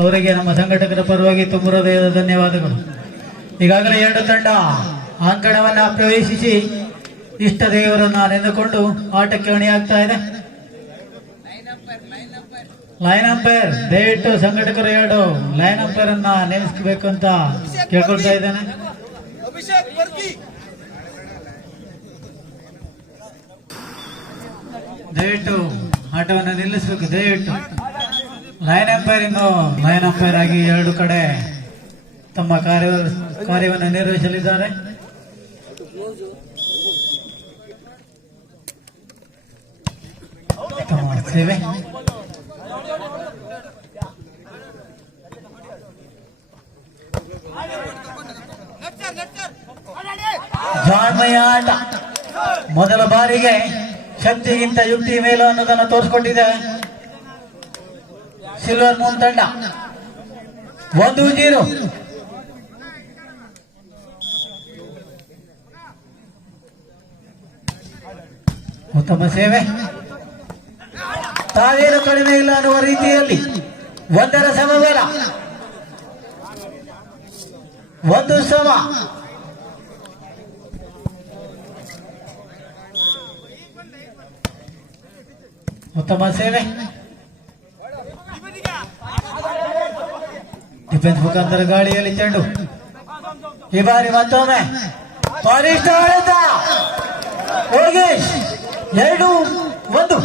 ಅವರಿಗೆ ನಮ್ಮ ಸಂಘಟಕರ ಪರವಾಗಿ ತುಂಬ ಹೃದಯದ ಧನ್ಯವಾದಗಳು. ಈಗಾಗಲೇ 2 ತಂಡ ಅಂಕಣವನ್ನ ಪ್ರವೇಶಿಸಿ ಇಷ್ಟ ದೇವರನ್ನ ನೆನೆದುಕೊಂಡು ಆಟಕ್ಕೆ ಹೊಣೆಯಾಗ್ತಾ ಇದೆ. ಲೈನ್ ಅಂಪೈರ್ ದಯವಿಟ್ಟು ಸಂಘಟಕರು 2 ಲೈನ್ ಅಂಪೈರ್ ಅನ್ನ ನೇಮಿಸಬೇಕು ಅಂತ ಕೇಳ್ಕೊಳ್ತಾ ಇದ್ದೇನೆ. ದಯವಿಟ್ಟು ಆಟವನ್ನು ನಿಲ್ಲಿಸಬೇಕು. ದಯವಿಟ್ಟು ಲೈನ್ ಅಂಪೈರ್ ಆಗಿ 2 ಕಡೆ ತಮ್ಮ ಕಾರ್ಯವನ್ನು ನಿರ್ವಹಿಸಲಿದ್ದಾರೆ. ತಮ್ಮ ಸೇವೆ ಜಾಣ್ಮೆಯ ಆಟ ಮೊದಲ ಬಾರಿಗೆ ಶಕ್ತಿಗಿಂತ ಯುಕ್ತಿ ಮೇಲು ಅನ್ನೋದನ್ನು ತೋರಿಸಿಕೊಟ್ಟಿದೆ ಸಿಲ್ವರ್ ಮೂನ್ ತಂಡ. 1-0. ಉತ್ತಮ ಸೇವೆ. ತಾವೇನು ಕಡಿಮೆ ಇಲ್ಲ ಅನ್ನುವ ರೀತಿಯಲ್ಲಿ 1ರ ಸಮಬಲ 1 ಸಮ. ಉತ್ತಮ ಸೇವೆ. ಡಿಫೆನ್ಸ್ ಮುಖಾಂತರ ಗಾಳಿಯಲ್ಲಿ ಚೆಂಡು. ಈ ಬಾರಿ ಮತ್ತೊಮ್ಮೆ ಬಲಿಷ್ಠ ಆಡಳಿತ. ಯೋಗೇಶ್ 2-1.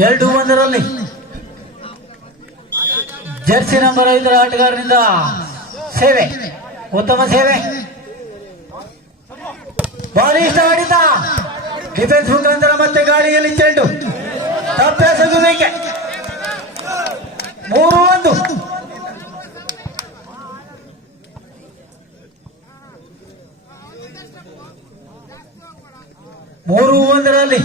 2-1 ಜರ್ಸಿ ನಂಬರ್ 5 ಆಟಗಾರರಿಂದ ಸೇವೆ. ಉತ್ತಮ ಸೇವೆ. ಬಲಿಷ್ಠ ಆಡಿದ. ಡಿಫೆನ್ಸ್ ಮುಖಾಂತರ ಮತ್ತೆ ಗಾಳಿಯಲ್ಲಿ ಚೆಂಡು. ತಪ್ಪೆಸಗುವಿಕೆ. 3-1. 3-1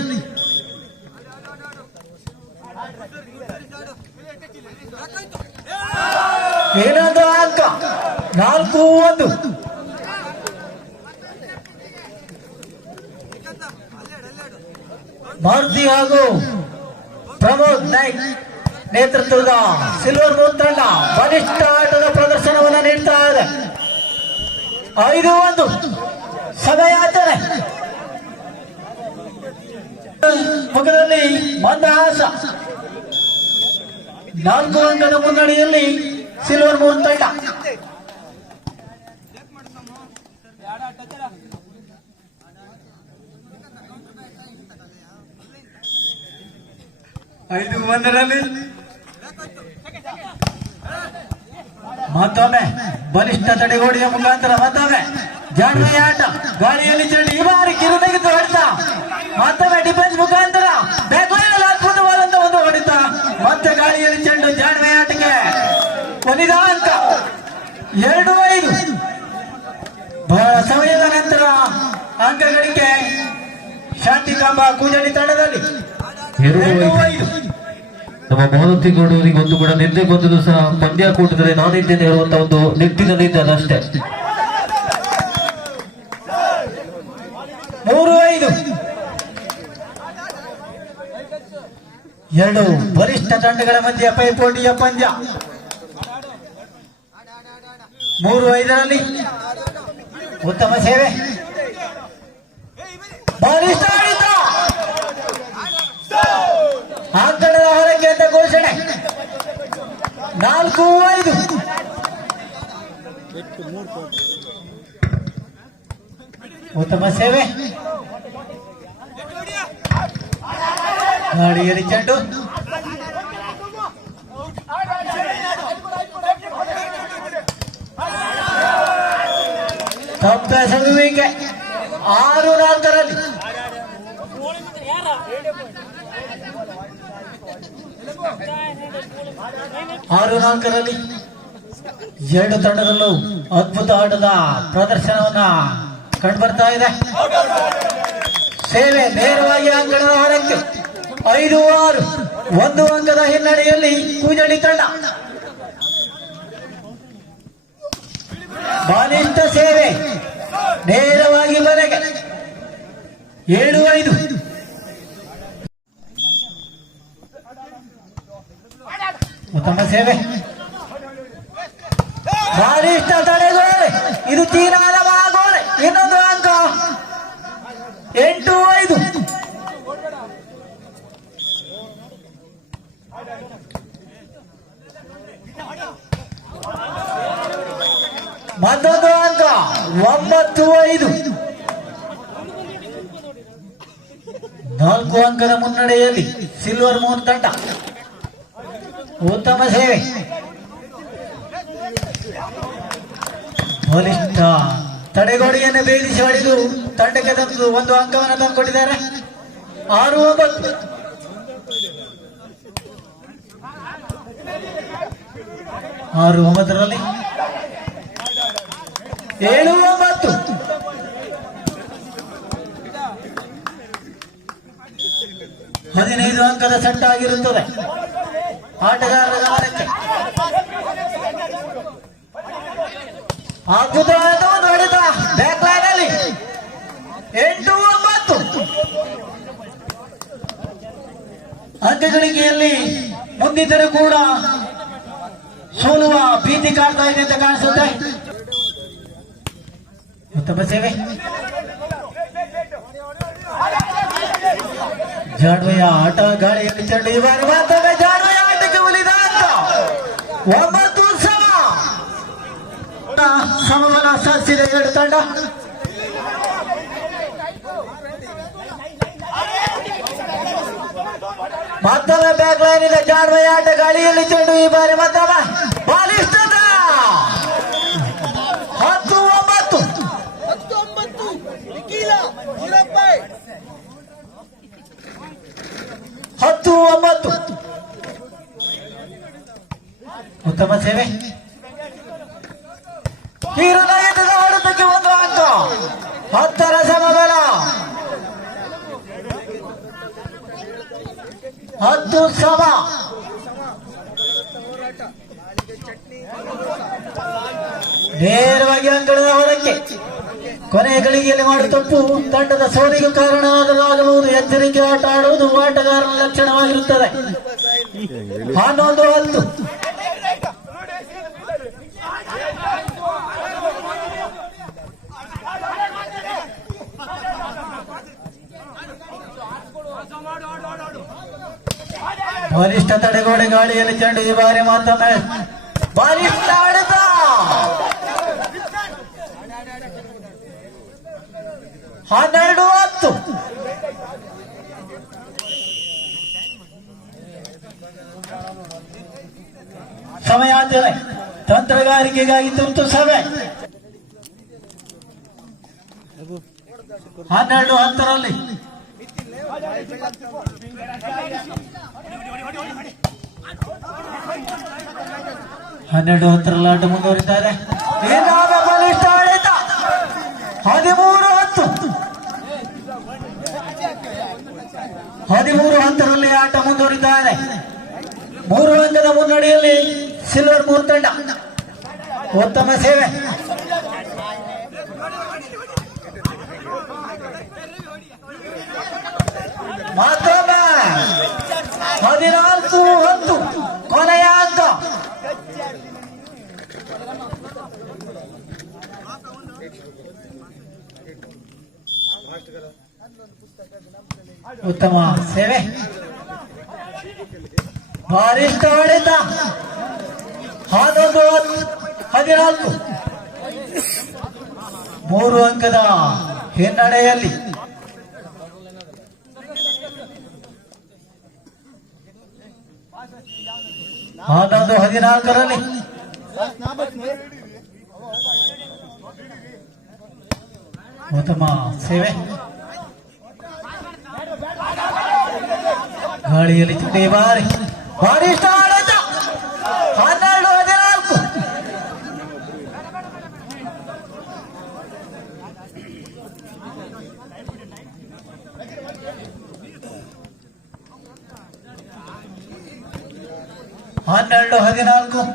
ಏನೊಂದು ಅಂಕ. 4-1. ಮಾರುತಿ ಹಾಗೂ ಪ್ರಮೋದ್ ನಾಯ್ಕ್ ನೇತೃತ್ವದ ಸಿಲ್ವರ್ ಮೂನ್ ತಂಡ ಬಲಿಷ್ಠ ಆಟದ ಪ್ರದರ್ಶನವನ್ನು ನೀಡ್ತಾ ಇದೆ. 5-1 ಸಮಯಾಚರಣೆ. ಮುಖದಲ್ಲಿ ಮಂದಹಾಸ. 4 ಅಂಕದ ಮುನ್ನಡೆಯಲ್ಲಿ ಸಿಲ್ವರ್ ಮೂನ್ ತಂಡ. ಮತ್ತೊಮ್ಮೆ ಬಲಿಷ್ಠ ತಡೆಗೋಡಿಯ ಮುಖಾಂತರ ಮತ್ತೊಮ್ಮೆ ಜಾಣ್ಮೆಯ ಆಟ. ಗಾಳಿಯಲ್ಲಿ ಚೆಂಡು. ಈ ಬಾರಿ ಕಿರು ತೆಗೆದು ಹೊಡೆತ. ಮತ್ತೊಮ್ಮೆ ಡಿಫೆನ್ಸ್ ಮುಖಾಂತರ ಬೇಕಲ್ಲಿ ಅದ್ಭುತವಾದಂತ ಒಂದು ಹೊಡೆತ. ಮತ್ತೆ ಗಾಳಿಯಲ್ಲಿ ಚೆಂಡು. ಜಾಣ್ಮೆಯ ಆಟಕ್ಕೆ ಕೊನೆಯ ಅಂಕ 2-5. ಬಹಳ ಸಮಯದ ನಂತರ ಅಂಕ ಗಳಿಕೆ ಶಾಂತಿ ಕಾಂಬ ಕೂಜಡಿ ತಂಡದಲ್ಲಿ 2-5. ನಮ್ಮ ಮಾರುತಿಗೌಡರಿಗೆ ಒಂದು ಕೂಡ ನಿದ್ದೆ ಬಂದದ್ದು ಸಹ ಪಂದ್ಯಾಕೂಟದಲ್ಲಿ ನಾನಿದ್ದೇನೆ ಹೇಳುವಂತ ಒಂದು ನಿಟ್ಟಿನಲ್ಲಿ ಇದ್ದಾರೆ ಅಷ್ಟೇ. 3-5. 2 ಬಲಿಷ್ಠ ತಂಡಗಳ ಮಧ್ಯೆ ಪೈಪೋಟಿಯ ಪಂದ್ಯ. 3-5 ಉತ್ತಮ ಸೇವೆ. ಬಲಿಷ್ಠ ಆಡಿತ. ಅಂಕಣದ ಹೊರಗೆ ಅಂತ ಘೋಷಣೆ. 4-5. ಉತ್ತಮ ಸೇವೆ. ಗಾಳಿಯಲ್ಲಿ ಚೆಂಡು. ತಪ್ಪೆಸಗುವಿಕೆ. 6-4. 6-4 2 ತಂಡದಲ್ಲೂ ಅದ್ಭುತ ಆಟದ ಪ್ರದರ್ಶನವನ್ನ ಕಂಡುಬರ್ತಾ ಇದೆ. ಸೇವೆ ನೇರವಾಗಿ ಅಂಕಣದ ಹೊರಕ್ಕೆ. 5-6. 1 ಅಂಕದ ಹಿನ್ನಡೆಯಲ್ಲಿ ಕೂಜಡಿ ತಂಡ. ಬಲಿಷ್ಠ ಸೇವೆ ನೇರವಾಗಿ ಮನೆಗೆ. 7-5. ಉತ್ತಮ ಸೇವೆ ಬಾಲಿಷ್ಟ ತಡೆಗೋಡೆ ಇದು ಚೀನಾದ ಮಾಗೋಡೆ ಇನ್ನೊಂದು ಅಂಕ 8-5 ಮತ್ತೊಂದು ಅಂಕ 9-5 4 ಅಂಕದ ಮುನ್ನಡೆಯಲ್ಲಿ ಸಿಲ್ವರ್ ಮೂನ್ ತಂಡ ಉತ್ತಮ ಸೇವೆ ಬಲಿಷ್ಠ ತಡೆಗೋಡೆಯನ್ನು ಭೇದಿಸಿ ಹೊಡೆದು ತಂಡಕ್ಕೆ ತಂದು ಒಂದು ಅಂಕವನ್ನು ತಂದುಕೊಟ್ಟಿದ್ದಾರೆ 6-9 6-9ರಲ್ಲಿ 7-9 15 ಅಂಕದ ಸೆಟ್ ಆಗಿರುತ್ತದೆ ಆಟಗಾರರ ಗಮನಕ್ಕೆ ಅದ್ಭುತವಾದ ಒಂದು ಹೊಡೆತ ಬ್ಯಾಕ್ ಲೈನ್ ಅಲ್ಲಿ 8-9 ಅಂಕಗಳಿಕೆಯಲ್ಲಿ ಮುಂದಿದ್ದರೂ ಕೂಡ ಸೋಲುವ ಭೀತಿ ಕಾಡ್ತಾ ಇದೆ ಅಂತ ಕಾಣಿಸುತ್ತೆ ಉತ್ತಮ ಸೇವೆ ಜಾಡ್ವೆಯ ಆಟ ಗಾಳಿಯಲ್ಲಿ ಚೆಂಡು ಈ ಬಾರಿ ಮತ್ತೊಮ್ಮೆ ಜಾಡ್ವೆಯ ಆಟಕ್ಕೆ ಉಳಿದ ಅಂಕ 9 ಸಮಬಲ ಸಾಧಿಸಿದೆ ಎರಡು ತಂಡ ಮತ್ತೊಮ್ಮೆ ಬ್ಯಾಕ್ ಲೈನ್ ಇದೆ ಜಾಡ್ವೆಯ ಆಟ ಗಾಳಿಯಲ್ಲಿ ಚೆಂಡು ಈ ಬಾರಿ ಮತ್ತೊಮ್ಮೆ ಬಾಲಿಷ್ಟ 10-9 ಉತ್ತಮ ಸೇವೆ ಹೀರೋನಾಯಕದ ಹೊಡೆತಕ್ಕೆ ಒಂದು ಅಂಕ 10ರ ಸಮಬಲ 10 ಸಮ ನೇರವಾಗಿ ಅಂಕಣದ ಹೊರಕ್ಕೆ ಕೊನೆಯ ಗಳಿಗೆಯಲ್ಲಿ ಮಾಡುವ ತಪ್ಪು ತಂಡದ ಸೋಲಿಗೆ ಕಾರಣವಾಗಬಹುದು ಎಚ್ಚರಿಕೆ ಆಟ ಆಡುವುದು ಆಟಗಾರನ ಲಕ್ಷಣವಾಗಿರುತ್ತದೆ 11-10 ಬಲಿಷ್ಠ ತಡೆಗೋಡೆ ಗಾಳಿಯಲ್ಲಿ ಚೆಂಡು ಈ ಬಾರಿ ಮತ್ತೊಮ್ಮೆ ಬಲಿಷ್ಠ ಆಡಿದ 12-10 ಸಮಯಾಚರಣೆ ತಂತ್ರಗಾರಿಕೆಗಾಗಿ ತುರ್ತು ಸಭೆ 12-10ರಲ್ಲಿ 12-10ರಲ್ಲಿ ಆಟ ಮುಂದುವರಿತಾರೆ ಬಲಿಷ್ಠ ಆಡಳಿತ 13-10ರಲ್ಲಿ ಆಟ ಮುಂದುವರಿದ್ದಾರೆ 3 ಅಂಕದ ಮುನ್ನಡೆಯಲ್ಲಿ ಸಿಲ್ವರ್ ಮೂನ್ ತಂಡ ಉತ್ತಮ ಸೇವೆ ಮತ್ತೊಮ್ಮೆ 14-10 ಕೊನೆಯ ಅಂಕ ಉತ್ತಮ ಸೇವೆ ಬಲಿಷ್ಠ ಹೊಡೆತ 11-14 3 ಅಂಕದ ಹಿನ್ನಡೆಯಲ್ಲಿ 11-14ರಲ್ಲಿ ಉತ್ತಮ ಸೇವೆ ಗಾಳಿಯಲ್ಲಿ ಚುಟ್ಟಿ ಬಾರಿ ಬಲಿಷ್ಠ ಆಡಳಿತ 12-14 12-14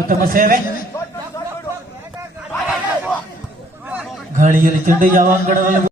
ಉತ್ತಮ ಸೇವೆ ಗಾಳಿಯಲ್ಲಿ ಚೆಂಡು ಯಾವ ಅಂಗಡದಲ್ಲಿ